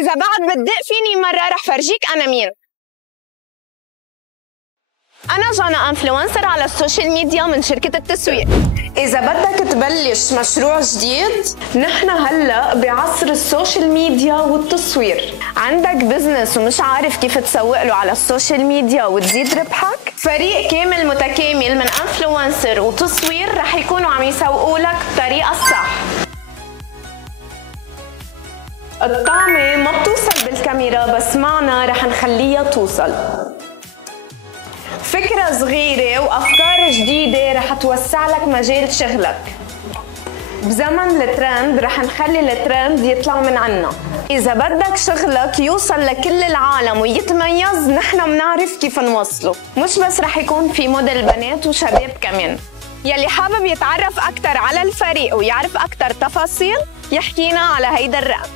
إذا بعد بتدق فيني مرة رح فرجيك أنا مين. أنا جانا انفلونسر على السوشيال ميديا من شركة التسويق. إذا بدك تبلش مشروع جديد، نحن هلأ بعصر السوشيال ميديا والتصوير. عندك بزنس ومش عارف كيف تسوق له على السوشيال ميديا وتزيد ربحك؟ فريق كامل متكامل من انفلونسر وتصوير رح يكونوا عم يسوقوا لك الطريقة الصح. الطعمة ما بتوصل بالكاميرا بس معنا رح نخليها توصل. فكرة صغيرة وأفكار جديدة رح توسع لك مجال شغلك. بزمن الترند رح نخلي الترند يطلع من عنا. إذا بدك شغلك يوصل لكل العالم ويتميز، نحن منعرف كيف نوصله. مش بس رح يكون في موديل بنات وشباب كمان. يلي حابب يتعرف أكتر على الفريق ويعرف أكتر تفاصيل يحكينا على هيدا الرقم.